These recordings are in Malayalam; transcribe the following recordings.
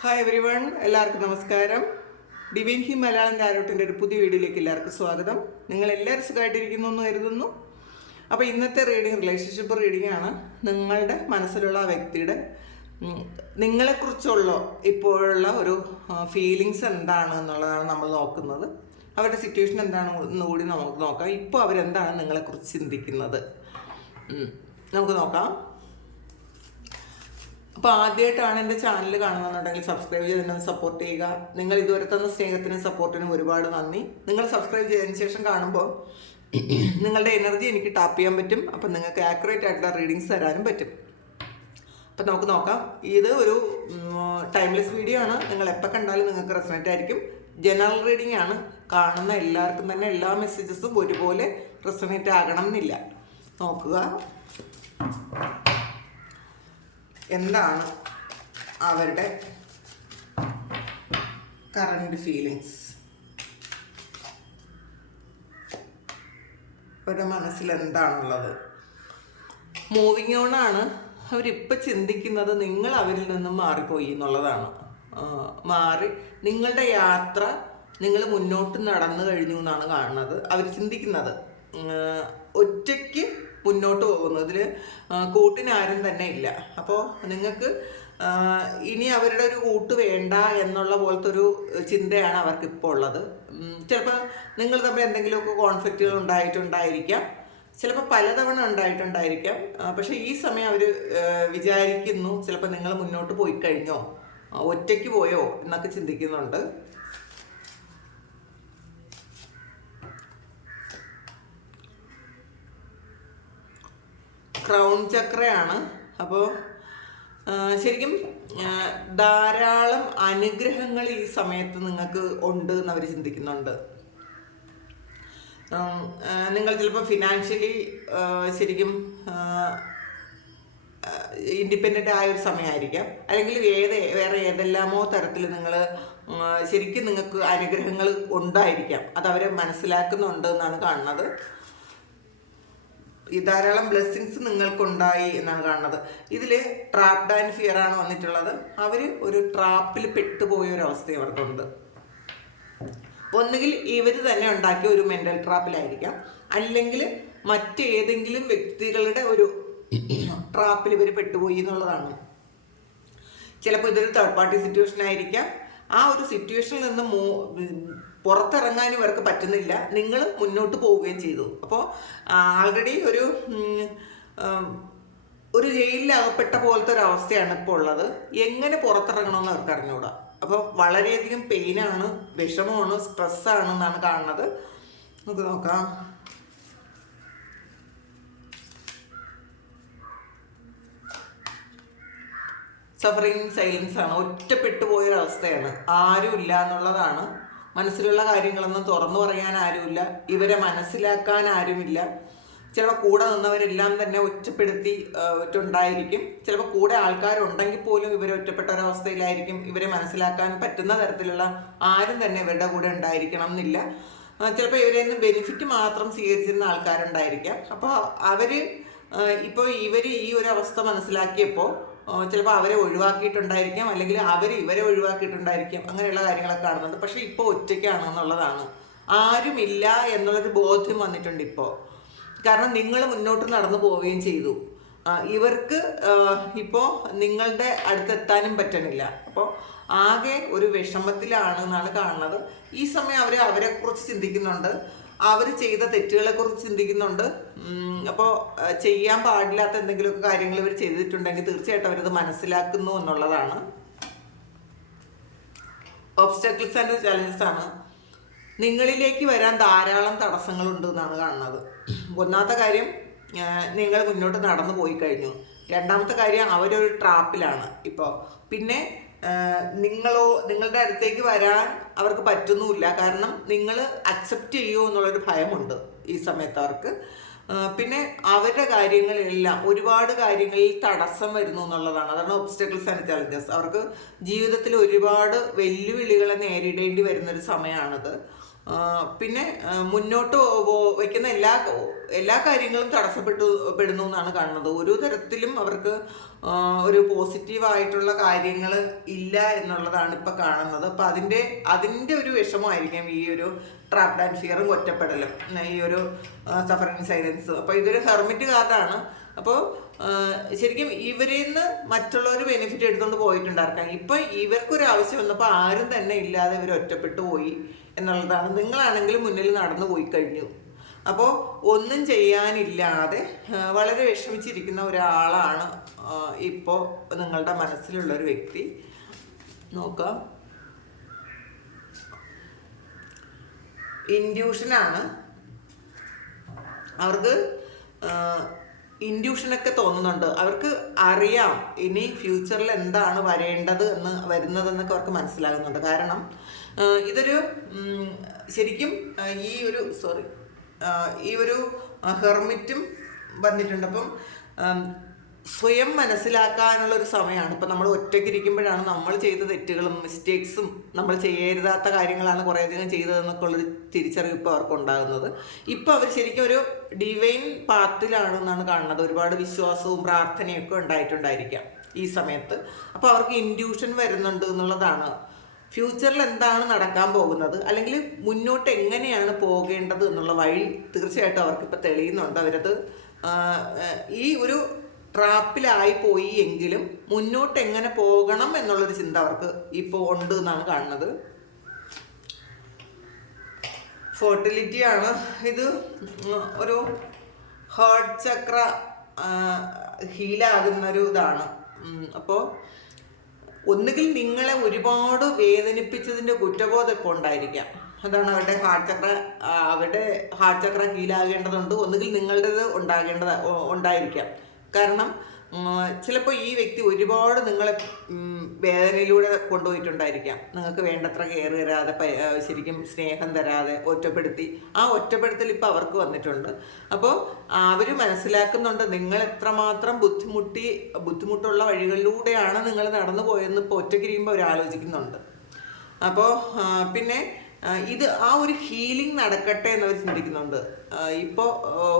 ഹായ് എവരി വൺ, എല്ലാവർക്കും നമസ്കാരം. ഡിവൈൻ ഹി മലയാളം ടാരോട്ടിൻ്റെ ഒരു പുതിയ വീഡിയോയിലേക്ക് എല്ലാവർക്കും സ്വാഗതം. നിങ്ങൾ എല്ലാവരും സുഖമായിട്ടിരിക്കുന്നു എന്ന് കരുതുന്നു. അപ്പോൾ ഇന്നത്തെ റീഡിങ് റിലേഷൻഷിപ്പ് റീഡിംഗ് ആണ്. നിങ്ങളുടെ മനസ്സിലുള്ള ആ വ്യക്തിയുടെ നിങ്ങളെക്കുറിച്ചുള്ള ഇപ്പോഴുള്ള ഒരു ഫീലിങ്സ് എന്താണ് എന്നുള്ളതാണ് നമ്മൾ നോക്കുന്നത്. അവരുടെ സിറ്റുവേഷൻ എന്താണ് എന്നുകൂടി നമുക്ക് നോക്കാം. ഇപ്പോൾ അവരെന്താണ് നിങ്ങളെക്കുറിച്ച് ചിന്തിക്കുന്നത് നമുക്ക് നോക്കാം. അപ്പോൾ ആദ്യമായിട്ടാണ് എൻ്റെ ചാനൽ കാണുന്നുണ്ടെങ്കിൽ സബ്സ്ക്രൈബ് ചെയ്ത് തന്നെ സപ്പോർട്ട് ചെയ്യുക. നിങ്ങൾ ഇതുവരെ തന്ന സ്നേഹത്തിനും സപ്പോർട്ടിനും ഒരുപാട് നന്ദി. നിങ്ങൾ സബ്സ്ക്രൈബ് ചെയ്തതിന് ശേഷം കാണുമ്പോൾ നിങ്ങളുടെ എനർജി എനിക്ക് ടാപ്പ് ചെയ്യാൻ പറ്റും. അപ്പം നിങ്ങൾക്ക് ആക്യുറേറ്റ് ആയിട്ടുള്ള റീഡിങ്സ് തരാനും പറ്റും. അപ്പം നമുക്ക് നോക്കാം. ഇത് ഒരു ടൈംലെസ് വീഡിയോ ആണ്. നിങ്ങൾ എപ്പോൾ കണ്ടാലും നിങ്ങൾക്ക് റെസണേറ്റ് ആയിരിക്കും. ജനറൽ റീഡിംഗ് ആണ്. കാണുന്ന എല്ലാവർക്കും തന്നെ എല്ലാ മെസ്സേജസും ഒരുപോലെ റെസണേറ്റ് ആകണം എന്നില്ല. നോക്കുക എന്താണ് അവരുടെ കറണ്ട് ഫീലിങ്സ്, അവരുടെ മനസ്സിൽ എന്താണുള്ളത്. മൂവിങ് ഓൺ ആണ്. അവരിപ്പോൾ ചിന്തിക്കുന്നത് നിങ്ങൾ അവരിൽ നിന്നും മാറിപ്പോയി എന്നുള്ളതാണ്. മാറി നിങ്ങളുടെ യാത്ര നിങ്ങൾ മുന്നോട്ട് നടന്നു കഴിഞ്ഞു എന്നാണ് കാണുന്നത്. അവർ ചിന്തിക്കുന്നത് ഒറ്റയ്ക്ക് മുന്നോട്ട് പോകുന്നു. ഇതിൽ കൂട്ടിനാരും തന്നെ ഇല്ല. അപ്പോൾ നിങ്ങൾക്ക് ഇനി അവരുടെ ഒരു കൂട്ട് വേണ്ട എന്നുള്ള പോലത്തെ ഒരു ചിന്തയാണ് അവർക്ക് ഇപ്പോൾ ഉള്ളത്. ചിലപ്പോൾ നിങ്ങൾ തമ്മിൽ എന്തെങ്കിലുമൊക്കെ കോൺഫ്ലിക്റ്റുകൾ ഉണ്ടായിട്ടുണ്ടായിരിക്കാം. ചിലപ്പോൾ പലതവണ ഉണ്ടായിട്ടുണ്ടായിരിക്കാം. പക്ഷേ ഈ സമയം അവർ വിചാരിക്കുന്നു ചിലപ്പോൾ നിങ്ങൾ മുന്നോട്ട് പോയി കഴിഞ്ഞോ, ഒറ്റയ്ക്ക് പോയോ എന്നൊക്കെ ചിന്തിക്കുന്നുണ്ട്. ക്രൗൺ ചക്രയാണ്. അപ്പോൾ ശരിക്കും ധാരാളം അനുഗ്രഹങ്ങൾ ഈ സമയത്ത് നിങ്ങൾക്ക് ഉണ്ട് എന്ന് അവർ ചിന്തിക്കുന്നുണ്ട്. നിങ്ങൾ ചിലപ്പോൾ ഫിനാൻഷ്യലി ശരിക്കും ഇൻഡിപെൻഡൻ്റ് ആയ ഒരു സമയമായിരിക്കാം. അല്ലെങ്കിൽ വേറെ ഏതെല്ലാമോ തരത്തിൽ നിങ്ങൾ ശരിക്കും നിങ്ങൾക്ക് അനുഗ്രഹങ്ങൾ ഉണ്ടായിരിക്കാം. അതവരെ മനസ്സിലാക്കുന്നുണ്ട് എന്നാണ് കാണുന്നത്. ഈ ധാരാളം ബ്ലെസ്സിങ്സ് നിങ്ങൾക്കുണ്ടായി എന്നാണ് കാണുന്നത്. ഇതിൽ ട്രാപ്ഡ് ആൻഡ് ഫിയർ ആണ് വന്നിട്ടുള്ളത്. അവർ ഒരു ട്രാപ്പിൽ പെട്ടുപോയ ഒരു അവസ്ഥ അവർക്കുണ്ട്. ഒന്നുകിൽ ഇവർ തന്നെ ഉണ്ടാക്കിയ ഒരു മെൻ്റൽ ട്രാപ്പിലായിരിക്കാം, അല്ലെങ്കിൽ മറ്റേതെങ്കിലും വ്യക്തികളുടെ ഒരു ട്രാപ്പിൽ ഇവർ പെട്ടുപോയി എന്നുള്ളതാണ്. ചിലപ്പോൾ ഇതൊരു തേർഡ് പാർട്ടി സിറ്റുവേഷൻ ആയിരിക്കാം. ആ ഒരു സിറ്റുവേഷനിൽ നിന്ന് പുറത്തിറങ്ങാൻ ഇവർക്ക് പറ്റുന്നില്ല. നിങ്ങൾ മുന്നോട്ട് പോവുകയും ചെയ്തു. അപ്പോൾ ആൾറെഡി ഒരു ജയിലിൽ അകപ്പെട്ട പോലത്തെ ഒരു അവസ്ഥയാണ് ഇപ്പോൾ ഉള്ളത്. എങ്ങനെ പുറത്തിറങ്ങണമെന്ന് അവർക്ക് അറിഞ്ഞുകൂടാ. അപ്പോൾ വളരെയധികം പെയിനാണ്, വിഷമമാണ്, സ്ട്രെസ്സാണെന്നാണ് കാണുന്നത്. നമുക്ക് നോക്കാം. സഫറിങ് സൈലൻസ് ആണ്. ഒറ്റപ്പെട്ടു പോയൊരവസ്ഥയാണ്. ആരുമില്ല എന്നുള്ളതാണ്. മനസ്സിലുള്ള കാര്യങ്ങളൊന്നും തുറന്നു പറയാൻ ആരുമില്ല. ഇവരെ മനസ്സിലാക്കാൻ ആരുമില്ല. ചിലപ്പോൾ കൂടെ നിന്നവരെല്ലാം തന്നെ ഒറ്റപ്പെടുത്തിയിട്ടുണ്ടായിരിക്കും. ചിലപ്പോൾ കൂടെ ആൾക്കാരുണ്ടെങ്കിൽ പോലും ഇവർ ഒറ്റപ്പെട്ട ഒരവസ്ഥയിലായിരിക്കും. ഇവരെ മനസ്സിലാക്കാൻ പറ്റുന്ന തരത്തിലുള്ള ആരും തന്നെ ഇവരുടെ കൂടെ ഉണ്ടായിരിക്കണം എന്നില്ല. ചിലപ്പോൾ ഇവരെ നിന്ന് ബെനിഫിറ്റ് മാത്രം സ്വീകരിച്ചിരുന്ന ആൾക്കാരുണ്ടായിരിക്കാം. അപ്പോൾ ഇപ്പോൾ ഇവർ ഈ ഒരു അവസ്ഥ മനസ്സിലാക്കിയപ്പോൾ ചിലപ്പോൾ അവരെ ഒഴിവാക്കിയിട്ടുണ്ടായിരിക്കാം, അല്ലെങ്കിൽ അവർ ഇവരെ ഒഴിവാക്കിയിട്ടുണ്ടായിരിക്കാം. അങ്ങനെയുള്ള കാര്യങ്ങളൊക്കെ കാണുന്നുണ്ട്. പക്ഷേ ഇപ്പോൾ ഒറ്റയ്ക്കാണെന്നുള്ളതാണ്. ആരുമില്ല എന്നുള്ളൊരു ബോധ്യം വന്നിട്ടുണ്ട് ഇപ്പോൾ. കാരണം നിങ്ങൾ മുന്നോട്ട് നടന്നു പോവുകയും ചെയ്തു. ഇവർക്ക് ഇപ്പോൾ നിങ്ങളുടെ അടുത്തെത്താനും പറ്റണില്ല. അപ്പോൾ ആകെ ഒരു വിഷമത്തിലാണെന്നാണ് കാണുന്നത്. ഈ സമയം അവരെക്കുറിച്ച് ചിന്തിക്കുന്നുണ്ട്. അവർ ചെയ്ത തെറ്റുകളെക്കുറിച്ച് ചിന്തിക്കുന്നുണ്ട്. അപ്പോൾ ചെയ്യാൻ പാടില്ലാത്ത എന്തെങ്കിലുമൊക്കെ കാര്യങ്ങൾ ഇവർ ചെയ്തിട്ടുണ്ടെങ്കിൽ തീർച്ചയായിട്ടും അവരത് മനസ്സിലാക്കുന്നു എന്നുള്ളതാണ്. ഒബ്സ്റ്റക്കിൾസ് ആൻഡ് ചാലഞ്ചസ് ആണ്. നിങ്ങളിലേക്ക് വരാൻ ധാരാളം തടസ്സങ്ങളുണ്ട് എന്നാണ് കാണുന്നത്. ഒന്നാമത്തെ കാര്യം, നിങ്ങൾ മുന്നോട്ട് നടന്നു പോയി കഴിഞ്ഞു. രണ്ടാമത്തെ കാര്യം, അവരൊരു ട്രാപ്പിലാണ് ഇപ്പോൾ. പിന്നെ നിങ്ങളുടെ അടുത്തേക്ക് വരാൻ അവർക്ക് പറ്റുന്നുമില്ല. കാരണം നിങ്ങൾ അക്സെപ്റ്റ് ചെയ്യുമോ എന്നുള്ളൊരു ഭയമുണ്ട് ഈ സമയത്ത് അവർക്ക്. പിന്നെ അവരുടെ കാര്യങ്ങളെല്ലാം ഒരുപാട് കാര്യങ്ങളിൽ തടസ്സം വരുന്നു എന്നുള്ളതാണ്. അതാണ് ഒബ്സ്റ്റക്കിൾസ് ആൻഡ് ചാലഞ്ചസ്. അവർക്ക് ജീവിതത്തിൽ ഒരുപാട് വെല്ലുവിളികളെ നേരിടേണ്ടി വരുന്നൊരു സമയമാണിത്. പിന്നെ മുന്നോട്ട് വയ്ക്കുന്ന എല്ലാ എല്ലാ കാര്യങ്ങളും പെടുന്നു എന്നാണ് കാണുന്നത്. ഒരു തരത്തിലും അവർക്ക് ഒരു പോസിറ്റീവായിട്ടുള്ള കാര്യങ്ങൾ ഇല്ല എന്നുള്ളതാണ് ഇപ്പം കാണുന്നത്. അപ്പം അതിൻ്റെ ഒരു വിഷമമായിരിക്കും ഈ ഒരു ട്രാപ്ഡ് ആൻഡ് ഫിയറും ഒറ്റപ്പെടലും, ഈ ഒരു സഫറിങ് സൈലൻസ്. അപ്പോൾ ഇതൊരു ഹെർമിറ്റ് കാർഡാണ്. അപ്പോൾ ശരിക്കും ഇവരിൽ നിന്ന് മറ്റുള്ളവർ ബെനിഫിറ്റ് എടുത്തുകൊണ്ട് പോയിട്ടുണ്ടായിരിക്കാം. ഇപ്പം ഇവർക്കൊരു ആവശ്യം വന്നപ്പോൾ ആരും തന്നെ ഇല്ലാതെ ഇവർ ഒറ്റപ്പെട്ടു പോയി എന്നുള്ളതാണ്. നിങ്ങളാണെങ്കിലും മുന്നിൽ നടന്നു പോയി കഴിഞ്ഞു. അപ്പോൾ ഒന്നും ചെയ്യാനില്ലാതെ വളരെ വിഷമിച്ചിരിക്കുന്ന ഒരാളാണ് ഇപ്പോൾ നിങ്ങളുടെ മനസ്സിലുള്ളൊരു വ്യക്തി. നോക്കാം, ഇൻഡ്യൂഷനാണ്. അവർക്ക് ഇൻഡ്യൂഷനൊക്കെ തോന്നുന്നുണ്ട്. അവർക്ക് അറിയാം ഇനി ഫ്യൂച്ചറിൽ എന്താണ് വരുന്നതെന്നൊക്കെ അവർക്ക് മനസ്സിലാകുന്നുണ്ട്. കാരണം ഇതൊരു ശരിക്കും ഈ ഒരു ഹെർമിറ്റും വന്നിട്ടുണ്ട്. അപ്പം സ്വയം മനസ്സിലാക്കാനുള്ള ഒരു സമയമാണ്. ഇപ്പം നമ്മൾ ഒറ്റയ്ക്ക് ഇരിക്കുമ്പോഴാണ് നമ്മൾ ചെയ്ത തെറ്റുകളും മിസ്റ്റേക്സും നമ്മൾ ചെയ്യരുതാത്ത കാര്യങ്ങളാണ് കുറേയധികം ചെയ്തതെന്നൊക്കെ ഉള്ളൊരു തിരിച്ചറിവ് ഇപ്പോൾ അവർക്ക് ഉണ്ടാകുന്നത്. ഇപ്പോൾ അവർ ശരിക്കും ഒരു ഡിവൈൻ പാത്തിലാണെന്നാണ് കാണുന്നത്. ഒരുപാട് വിശ്വാസവും പ്രാർത്ഥനയൊക്കെ ഉണ്ടായിട്ടുണ്ടായിരിക്കാം ഈ സമയത്ത്. അപ്പോൾ അവർക്ക് ഇൻഡ്യൂഷൻ വരുന്നുണ്ട് എന്നുള്ളതാണ്. ഫ്യൂച്ചറിൽ എന്താണ് നടക്കാൻ പോകുന്നത്, അല്ലെങ്കിൽ മുന്നോട്ട് എങ്ങനെയാണ് പോകേണ്ടത് എന്നുള്ള വഴി തീർച്ചയായിട്ടും അവർക്കിപ്പോൾ തെളിയുന്നുണ്ട്. അവരത് ഈ ഒരു ട്രാപ്പിലായി പോയി എങ്കിലും മുന്നോട്ട് എങ്ങനെ പോകണം എന്നുള്ളൊരു ചിന്ത അവർക്ക് ഇപ്പോൾ ഉണ്ട് എന്നാണ് കാണുന്നത്. ഫെർട്ടിലിറ്റിയാണ് ഇത്. ഒരു ഹാർട്ട് ചക്ര ഹീലാകുന്നൊരു ഇതാണ്. അപ്പോൾ ഒന്നുകിൽ നിങ്ങളെ ഒരുപാട് വേദനിപ്പിച്ചതിൻ്റെ കുറ്റബോധം ഇപ്പോൾ ഉണ്ടായിരിക്കാം. അതാണ് അവരുടെ ഹാർട്ട് ചക്ര ഹീലാകേണ്ടതുണ്ട്. ഒന്നുകിൽ നിങ്ങളുടേത് ഉണ്ടായിരിക്കാം. കാരണം ചിലപ്പോൾ ഈ വ്യക്തി ഒരുപാട് നിങ്ങളെ വേദനയിലൂടെ കൊണ്ടുപോയിട്ടുണ്ടായിരിക്കാം. നിങ്ങൾക്ക് വേണ്ടത്ര കെയർ തരാതെ, ശരിക്കും സ്നേഹം തരാതെ ഒറ്റപ്പെടുത്തി. ആ ഒറ്റപ്പെടുത്തൽ ഇപ്പോൾ അവർക്ക് വന്നിട്ടുണ്ട്. അപ്പോൾ അവർ മനസ്സിലാക്കുന്നുണ്ട് നിങ്ങൾ എത്രമാത്രം ബുദ്ധിമുട്ടുള്ള വഴികളിലൂടെയാണ് നിങ്ങൾ നടന്നു പോയതെന്ന് ഇപ്പോൾ ഒറ്റയ്ക്കിരിക്കുമ്പോൾ അവർ ആലോചിക്കുന്നുണ്ട്. അപ്പോൾ പിന്നെ ആ ഒരു ഹീലിംഗ് നടക്കട്ടെ എന്നവർ ചിന്തിക്കുന്നുണ്ട്. ഇപ്പോൾ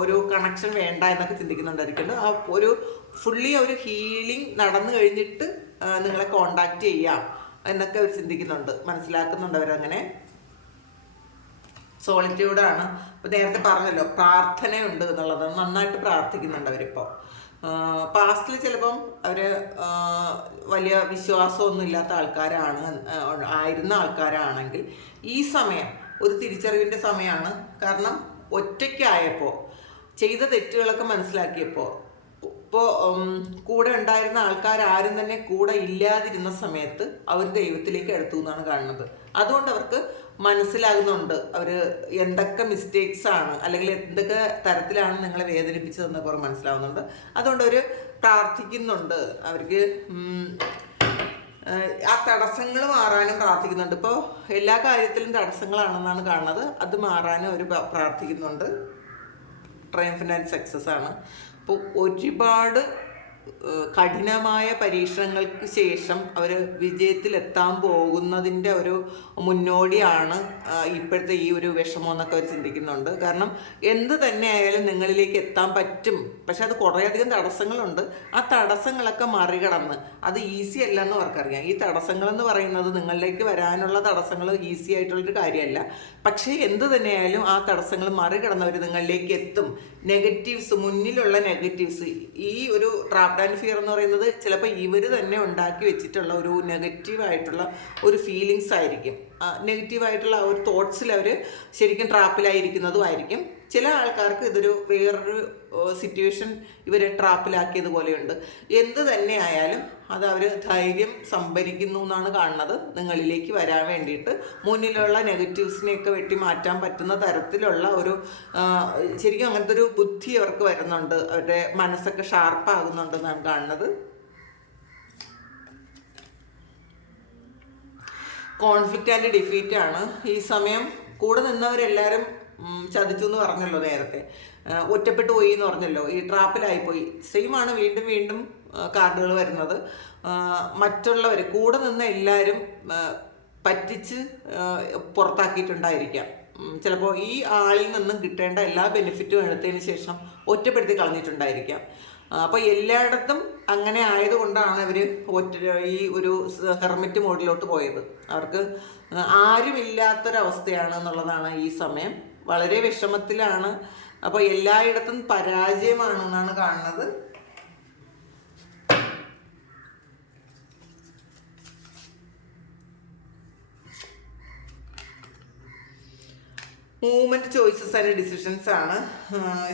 ഒരു കണക്ഷൻ വേണ്ട എന്നൊക്കെ ചിന്തിക്കുന്നുണ്ടായിരിക്കുന്നുണ്ട്. ആ ഒരു ഫുള്ളി ഒരു ഹീലിംഗ് നടന്നു കഴിഞ്ഞിട്ട് നിങ്ങളെ കോണ്ടാക്ട് ചെയ്യാം എന്നൊക്കെ അവർ ചിന്തിക്കുന്നുണ്ട്, മനസ്സിലാക്കുന്നുണ്ട് അവരങ്ങനെ. സോളിറ്റ്യൂഡാണ്. ഇപ്പോൾ നേരത്തെ പറഞ്ഞല്ലോ പ്രാർത്ഥനയുണ്ട് എന്നുള്ളത്. നന്നായിട്ട് പ്രാർത്ഥിക്കുന്നുണ്ട് അവരിപ്പോൾ. പാസ്റ്റിൽ ചിലപ്പം അവർ വലിയ വിശ്വാസമൊന്നും ഇല്ലാത്ത ആയിരുന്ന ആൾക്കാരാണെങ്കിൽ ഈ സമയം ഒരു തിരിച്ചറിവിൻ്റെ സമയമാണ്. കാരണം ഒറ്റയ്ക്കായപ്പോൾ ചെയ്ത തെറ്റുകളൊക്കെ മനസ്സിലാക്കിയപ്പോൾ ഇപ്പോൾ കൂടെ ഉണ്ടായിരുന്ന ആൾക്കാരും തന്നെ കൂടെ ഇല്ലാതിരുന്ന സമയത്ത് അവർ ദൈവത്തിലേക്ക് അടുത്തു എന്നാണ് കാണുന്നത്. അതുകൊണ്ട് അവർക്ക് മനസ്സിലാകുന്നുണ്ട് അവർ എന്തൊക്കെ മിസ്റ്റേക്സ് ആണ്, അല്ലെങ്കിൽ എന്തൊക്കെ തരത്തിലാണ് നിങ്ങളെ വേദനിപ്പിച്ചതെന്നൊക്കെ അവർ മനസ്സിലാവുന്നുണ്ട്. അതുകൊണ്ട് അവർ പ്രാർത്ഥിക്കുന്നുണ്ട്. അവർക്ക് ആ തടസ്സങ്ങൾ മാറാനും പ്രാർത്ഥിക്കുന്നുണ്ട്. ഇപ്പോൾ എല്ലാ കാര്യത്തിലും തടസ്സങ്ങളാണെന്നാണ് കാണുന്നത്. അത് മാറാനും അവർ പ്രാർത്ഥിക്കുന്നുണ്ട്. ട്രയംഫന്റ് ആൻഡ് സക്സസ് ആണ്. അപ്പോൾ ഒരുപാട് കഠിനമായ പരീക്ഷണങ്ങൾക്ക് ശേഷം അവർ വിജയത്തിലെത്താൻ പോകുന്നതിൻ്റെ ഒരു മുന്നോടിയാണ് ഇപ്പോഴത്തെ ഈ ഒരു വിഷമം എന്നൊക്കെ അവർ ചിന്തിക്കുന്നുണ്ട്. കാരണം എന്ത് തന്നെ ആയാലും നിങ്ങളിലേക്ക് എത്താൻ പറ്റും. പക്ഷെ അത് കുറേയധികം തടസ്സങ്ങളുണ്ട്. ആ തടസ്സങ്ങളൊക്കെ മറികടന്ന് അത് ഈസി അല്ല എന്ന് അവർക്കറിയാം. ഈ തടസ്സങ്ങളെന്ന് പറയുന്നത് നിങ്ങളിലേക്ക് വരാനുള്ള തടസ്സങ്ങൾ ഈസി ആയിട്ടുള്ളൊരു കാര്യമല്ല. പക്ഷേ എന്ത് തന്നെയായാലും ആ തടസ്സങ്ങൾ മറികടന്നവർ നിങ്ങളിലേക്ക് എത്തും. നെഗറ്റീവ്സ്, മുന്നിലുള്ള നെഗറ്റീവ്സ്, ഈ ഒരു ട്രാപ്ഡ് ആൻഡ് ഫിയർ എന്ന് പറയുന്നത് ചിലപ്പോൾ ഇവർ തന്നെ ഉണ്ടാക്കി വെച്ചിട്ടുള്ള ഒരു നെഗറ്റീവായിട്ടുള്ള ഒരു ഫീലിങ്സ് ആയിരിക്കും. നെഗറ്റീവായിട്ടുള്ള ഒരു തോട്ട്സിൽ അവർ ശരിക്കും ട്രാപ്പിലായിരിക്കുന്നതും ആയിരിക്കും. ചില ആൾക്കാർക്ക് ഇതൊരു വേറൊരു സിറ്റുവേഷൻ ഇവരെ ട്രാപ്പിലാക്കിയതുപോലെയുണ്ട്. എന്ത് തന്നെ ആയാലും അത് അവർ ധൈര്യം സംഭരിക്കുന്നു എന്നാണ് കാണുന്നത്. നിങ്ങളിലേക്ക് വരാൻ വേണ്ടിയിട്ട് മുന്നിലുള്ള നെഗറ്റീവ്സിനെയൊക്കെ വെട്ടി മാറ്റാൻ പറ്റുന്ന തരത്തിലുള്ള ഒരു ശരിക്കും അങ്ങനത്തെ ഒരു ബുദ്ധി അവർക്ക് വരുന്നുണ്ട്. അവരുടെ മനസ്സൊക്കെ ഷാർപ്പാകുന്നുണ്ടെന്നാണ് കാണുന്നത്. കോൺഫ്ലിക്റ്റ് ആൻഡ് ഡിഫീറ്റ് ആണ് ഈ സമയം. കൂടെ നിന്നവരെല്ലാവരും ചതിച്ചു എന്ന് പറഞ്ഞല്ലോ നേരത്തെ, ഒറ്റപ്പെട്ടു പോയി എന്ന് പറഞ്ഞല്ലോ, ഈ ട്രാപ്പിലായിപ്പോയി. സെയിമാണ് വീണ്ടും വീണ്ടും കാർഡുകൾ വരുന്നത്. മറ്റുള്ളവർ കൂടെ നിന്ന് എല്ലാവരും പറ്റിച്ച് പുറത്താക്കിയിട്ടുണ്ടായിരിക്കാം. ചിലപ്പോൾ ഈ ആളിൽ നിന്നും കിട്ടേണ്ട എല്ലാ ബെനിഫിറ്റും എടുത്തതിന് ശേഷം ഒറ്റപ്പെടുത്തി കളഞ്ഞിട്ടുണ്ടായിരിക്കാം. അപ്പോൾ എല്ലായിടത്തും അങ്ങനെ ആയതുകൊണ്ടാണ് അവർ ഈ ഒരു ഹെർമിറ്റ് മോഡിലോട്ട് പോയത്. അവർക്ക് ആരുമില്ലാത്തൊരവസ്ഥയാണ് എന്നുള്ളതാണ് ഈ സമയം. വളരെ വിഷമത്തിലാണ്. അപ്പോൾ എല്ലായിടത്തും പരാജയമാണെന്നാണ് കാണുന്നത്. മൂവ്മെൻറ്റ്, ചോയ്സസ് ആൻഡ് ഡിസിഷൻസ് ആണ്.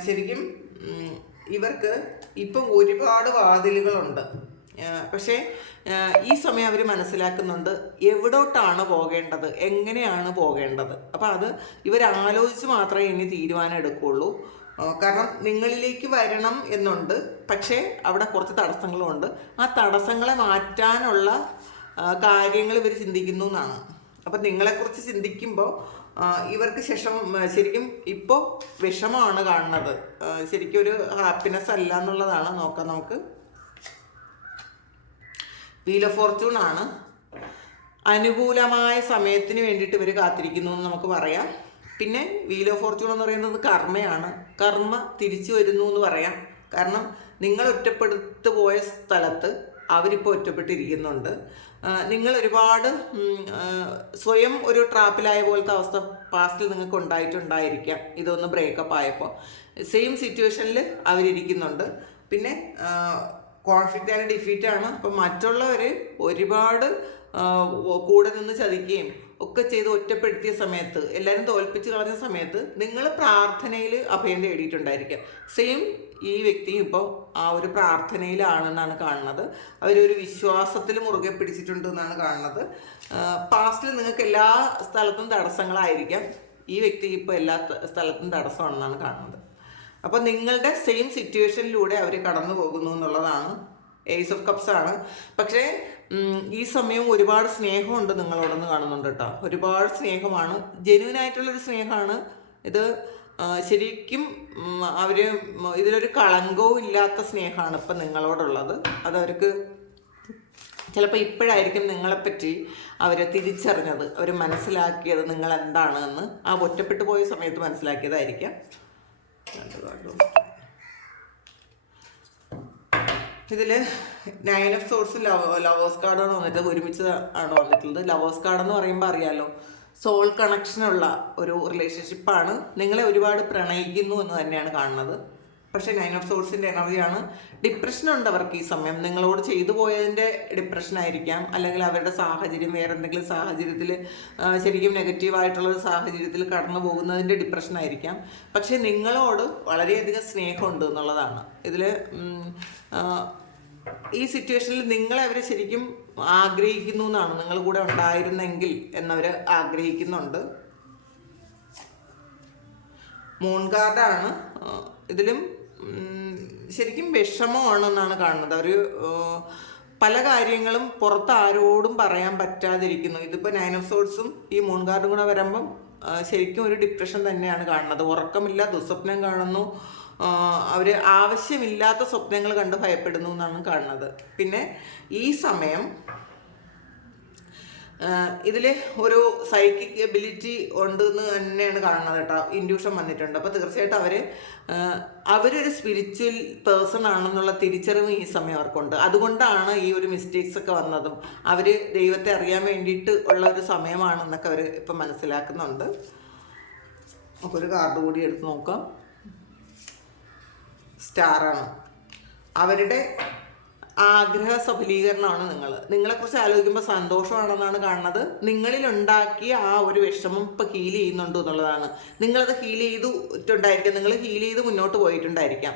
ശരിക്കും ഇവർക്ക് ഇപ്പം ഒരുപാട് വാതിലുകളുണ്ട്. പക്ഷേ ഈ സമയം അവർ മനസ്സിലാക്കുന്നുണ്ട് എവിടോട്ടാണ് പോകേണ്ടത്, എങ്ങനെയാണ് പോകേണ്ടത്. അപ്പം അത് ഇവരാലോചിച്ച് മാത്രമേ ഇനി തീരുമാനം എടുക്കുകയുള്ളൂ. കാരണം നിങ്ങളിലേക്ക് വരണം എന്നുണ്ട്, പക്ഷേ അവിടെ കുറച്ച് തടസ്സങ്ങളുമുണ്ട്. ആ തടസ്സങ്ങളെ മാറ്റാനുള്ള കാര്യങ്ങൾ ഇവർ ചിന്തിക്കുന്നു എന്നാണ്. അപ്പം നിങ്ങളെക്കുറിച്ച് ചിന്തിക്കുമ്പോൾ ഇവർക്ക് ശരിക്കും ഇപ്പോൾ വിഷമമാണ് കാണുന്നത്. ശരിക്കും ഒരു ഹാപ്പിനെസ് അല്ല എന്നുള്ളതാണ്. നോക്കാം നമുക്ക്. വീൽ ഓഫ് ഫോർച്യൂൺ ആണ്. അനുകൂലമായ സമയത്തിന് വേണ്ടിയിട്ട് ഇവർ കാത്തിരിക്കുന്നു എന്ന് നമുക്ക് പറയാം. പിന്നെ വീൽ ഓഫ് ഫോർച്യൂൺ എന്ന് പറയുന്നത് കർമ്മയാണ്. കർമ്മ തിരിച്ചു വരുന്നു എന്ന് പറയാം. കാരണം നിങ്ങൾ ഒറ്റപ്പെടുത്തു പോയ സ്ഥലത്ത് അവരിപ്പോൾ ഒറ്റപ്പെട്ടിരിക്കുന്നുണ്ട്. നിങ്ങൾ ഒരുപാട് സ്വയം ഒരു ട്രാപ്പിലായ പോലത്തെ അവസ്ഥ പാസ്റ്റിൽ നിങ്ങൾക്ക് ഉണ്ടായിട്ടുണ്ടായിരിക്കാം. ഇതൊന്ന് ബ്രേക്കപ്പ് ആയപ്പോൾ സെയിം സിറ്റുവേഷനിൽ അവരിയ്ക്കുന്നുണ്ട്. പിന്നെ കോൺഫ്ലിക്റ്റ് ആൻഡ് ഡിഫീറ്റാണ്. അപ്പം മറ്റുള്ളവർ ഒരുപാട് കൂടെ നിന്ന് ചതിക്കുകയും ഒക്കെ ചെയ്ത് ഒറ്റപ്പെടുത്തിയ സമയത്ത്, എല്ലാവരും തോൽപ്പിച്ച് കളഞ്ഞ സമയത്ത് നിങ്ങൾ പ്രാർത്ഥനയിൽ അഭയം തേടിയിട്ടുണ്ടായിരിക്കാം. സെയിം ഈ വ്യക്തിയും ഇപ്പോൾ ആ ഒരു പ്രാർത്ഥനയിലാണെന്നാണ് കാണുന്നത്. അവരൊരു വിശ്വാസത്തിൽ മുറുകെ പിടിച്ചിട്ടുണ്ട് എന്നാണ് കാണുന്നത്. പാസ്റ്റിൽ നിങ്ങൾക്ക് എല്ലാ സ്ഥലത്തും തടസ്സങ്ങളായിരിക്കാം. ഈ വ്യക്തി ഇപ്പോൾ എല്ലാ സ്ഥലത്തും തടസ്സമാണെന്നാണ് കാണുന്നത്. അപ്പോൾ നിങ്ങളുടെ സെയിം സിറ്റുവേഷനിലൂടെ അവർ കടന്നു പോകുന്നു എന്നുള്ളതാണ്. ഏസ് ഓഫ് കപ്സ് ആണ്. പക്ഷേ ഈ സമയം ഒരുപാട് സ്നേഹമുണ്ട് നിങ്ങളോടൊന്ന് കാണുന്നുണ്ട് കേട്ടോ. ഒരുപാട് സ്നേഹമാണ്, ജെന്യുവനായിട്ടുള്ളൊരു സ്നേഹമാണ് ഇത്. ശരിക്കും അവർ ഇതിലൊരു കളങ്കവും ഇല്ലാത്ത സ്നേഹമാണ് ഇപ്പം നിങ്ങളോടുള്ളത്. അതവർക്ക് ചിലപ്പോൾ ഇപ്പോഴായിരിക്കും നിങ്ങളെപ്പറ്റി അവർ തിരിച്ചറിഞ്ഞത്, അവർ മനസ്സിലാക്കിയത് നിങ്ങൾ എന്താണ് എന്ന്. ആ ഒറ്റപ്പെട്ടു പോയ സമയത്ത് മനസ്സിലാക്കിയതായിരിക്കാം. ഇതിൽ 9 ഓഫ് സോർട്സ് ലവേഴ്സ് കാർഡാണ് വന്നിട്ട് ഒരുമിച്ച് ആണ് വന്നിട്ടുള്ളത്. ലവേഴ്സ് കാർഡ് എന്ന് പറയുമ്പോൾ അറിയാലോ, സോൾ കണക്ഷനുള്ള ഒരു റിലേഷൻഷിപ്പാണ്. നിങ്ങളെ ഒരുപാട് പ്രണയിക്കുന്നു എന്ന് തന്നെയാണ് കാണുന്നത്. പക്ഷേ 9 ഓഫ് സോർട്സിൻ്റെ എനർജിയാണ്. ഡിപ്രഷനുണ്ട് അവർക്ക് ഈ സമയം. നിങ്ങളോട് ചെയ്തു പോയതിൻ്റെ ഡിപ്രഷനായിരിക്കാം, അല്ലെങ്കിൽ അവരുടെ സാഹചര്യം, വേറെ എന്തെങ്കിലും സാഹചര്യത്തിൽ ശരിക്കും നെഗറ്റീവായിട്ടുള്ളൊരു സാഹചര്യത്തിൽ കടന്നു പോകുന്നതിൻ്റെ ഡിപ്രഷനായിരിക്കാം. പക്ഷേ നിങ്ങളോട് വളരെയധികം സ്നേഹമുണ്ട് എന്നുള്ളതാണ് ഇതിൽ. ഈ സിറ്റുവേഷനിൽ നിങ്ങളെ അവർ ശരിക്കും ആഗ്രഹിക്കുന്നു എന്നാണ്. നിങ്ങൾ കൂടെ ഉണ്ടായിരുന്നെങ്കിൽ എന്നവർ ആഗ്രഹിക്കുന്നുണ്ട്. മൂൺ കാർഡാണ്. ഇതിലും ശരിക്കും വിഷമമാണെന്നാണ് കാണുന്നത്. അവർ പല കാര്യങ്ങളും പുറത്ത് ആരോടും പറയാൻ പറ്റാതിരിക്കുന്നു. ഇതിപ്പോൾ 9 ഓഫ് സോർട്സും ഈ മൂൺ കാർഡും കൂടെ വരുമ്പം ശരിക്കും ഒരു ഡിപ്രഷൻ തന്നെയാണ് കാണുന്നത്. ഉറക്കമില്ല, ദുസ്വപ്നം കാണുന്നു. അവർ ആവശ്യമില്ലാത്ത സ്വപ്നങ്ങൾ കണ്ട് ഭയപ്പെടുന്നു എന്നാണ് കാണുന്നത്. പിന്നെ ഈ സമയം ഇതിൽ ഒരു സൈക്കിക് എബിലിറ്റി ഉണ്ടെന്ന് തന്നെയാണ് കാണുന്നത് കേട്ടോ. ഇൻഡ്യൂഷൻ വന്നിട്ടുണ്ട്. അപ്പോൾ തീർച്ചയായിട്ടും അവരൊരു സ്പിരിച്വൽ പേഴ്സൺ ആണെന്നുള്ള തിരിച്ചറിവ് ഈ സമയം അവർക്കുണ്ട്. അതുകൊണ്ടാണ് ഈ ഒരു മിസ്റ്റേക്സ് ഒക്കെ വന്നതും. അവർ ദൈവത്തെ അറിയാൻ വേണ്ടിയിട്ട് ഉള്ള ഒരു സമയമാണെന്നൊക്കെ അവർ ഇപ്പം മനസ്സിലാക്കുന്നുണ്ട്. നമുക്കൊരു കാർഡ് കൂടി എടുത്ത് നോക്കാം. സ്റ്റാറാണ്. അവരുടെ ആഗ്രഹ സഫലീകരണമാണ് നിങ്ങളെക്കുറിച്ച് ആലോചിക്കുമ്പോൾ സന്തോഷമാണെന്നാണ് കാണുന്നത്. നിങ്ങളിലുണ്ടാക്കിയ ആ ഒരു വിഷമം ഇപ്പോൾ ഹീൽ ചെയ്യുന്നുണ്ട് എന്നുള്ളതാണ്. നിങ്ങളത് ഹീൽ ചെയ്തിട്ടുണ്ടായിരിക്കാം, നിങ്ങൾ ഹീൽ ചെയ്ത് മുന്നോട്ട് പോയിട്ടുണ്ടായിരിക്കാം.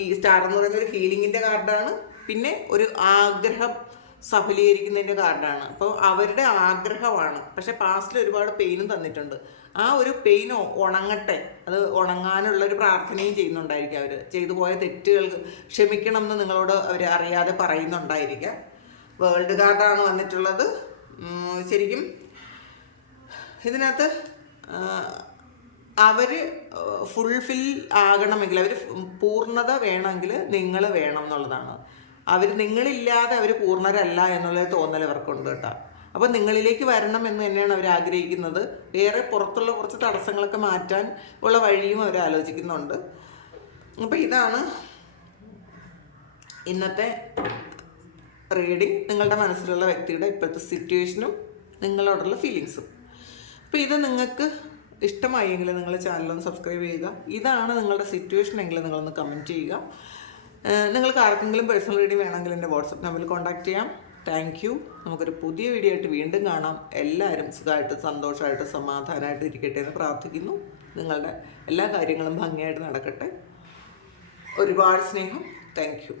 ഈ സ്റ്റാർ എന്ന് പറയുന്ന ഒരു ഹീലിങ്ങിൻ്റെ കാർഡാണ്. പിന്നെ ഒരു ആഗ്രഹം സഫലീകരിക്കുന്നതിൻ്റെ കാർഡാണ്. അപ്പോൾ അവരുടെ ആഗ്രഹമാണ്. പക്ഷെ പാസ്റ്റിൽ ഒരുപാട് പെയിനും തന്നിട്ടുണ്ട്. ആ ഒരു പെയിൻ ഉണങ്ങട്ടെ, അത് ഉണങ്ങാനുള്ളൊരു പ്രാർത്ഥനയും ചെയ്യുന്നുണ്ടായിരിക്കും. അവർ ചെയ്തു പോയ തെറ്റുകൾക്ക് ക്ഷമിക്കണം എന്ന് നിങ്ങളോട് അവർ അറിയാതെ പറയുന്നുണ്ടായിരിക്കാം. വേൾഡ് കാർഡാണ് വന്നിട്ടുള്ളത്. ശരിക്കും ഇതിനകത്ത് അവർ ഫുൾഫിൽ ആകണമെങ്കിൽ, അവർ പൂർണ്ണത വേണമെങ്കിൽ നിങ്ങൾ വേണം എന്നുള്ളതാണ്. നിങ്ങളില്ലാതെ അവർ പൂർണ്ണരല്ല എന്നുള്ളൊരു തോന്നൽ അവർക്കുണ്ട് കേട്ടോ. അപ്പോൾ നിങ്ങളിലേക്ക് വരണം എന്ന് തന്നെയാണ് അവർ ആഗ്രഹിക്കുന്നത്. വേറെ പുറത്തുള്ള കുറച്ച് തടസ്സങ്ങളൊക്കെ മാറ്റാൻ ഉള്ള വഴിയും അവർ ആലോചിക്കുന്നുണ്ട്. അപ്പോൾ ഇതാണ് ഇന്നത്തെ റീഡിങ്. നിങ്ങളുടെ മനസ്സിലുള്ള വ്യക്തിയുടെ ഇപ്പോഴത്തെ സിറ്റുവേഷനും നിങ്ങളോടുള്ള ഫീലിങ്സും. അപ്പോൾ ഇത് നിങ്ങൾക്ക് ഇഷ്ടമായെങ്കിൽ നിങ്ങൾ ചാനലൊന്ന് സബ്സ്ക്രൈബ് ചെയ്യുക. ഇതാണ് നിങ്ങളുടെ സിറ്റുവേഷൻ എങ്കിൽ നിങ്ങളൊന്ന് കമൻറ്റ് ചെയ്യുക. നിങ്ങൾക്ക് ആർക്കെങ്കിലും പേഴ്സണൽ റീഡിങ് വേണമെങ്കിൽ എൻ്റെ വാട്സപ്പ് നമ്പറിൽ കോൺടാക്റ്റ് ചെയ്യാം. Thank you. നമുക്കൊരു പുതിയ വീഡിയോ ആയിട്ട് വീണ്ടും കാണാം. എല്ലാവരും സുഖമായിട്ട് സന്തോഷമായിട്ട് സമാധാനമായിട്ട് ഇരിക്കട്ടെ എന്ന് പ്രാർത്ഥിക്കുന്നു. നിങ്ങളുടെ എല്ലാ കാര്യങ്ങളും ഭംഗിയായിട്ട് നടക്കട്ടെ. ഒരുപാട് സ്നേഹം. Thank you.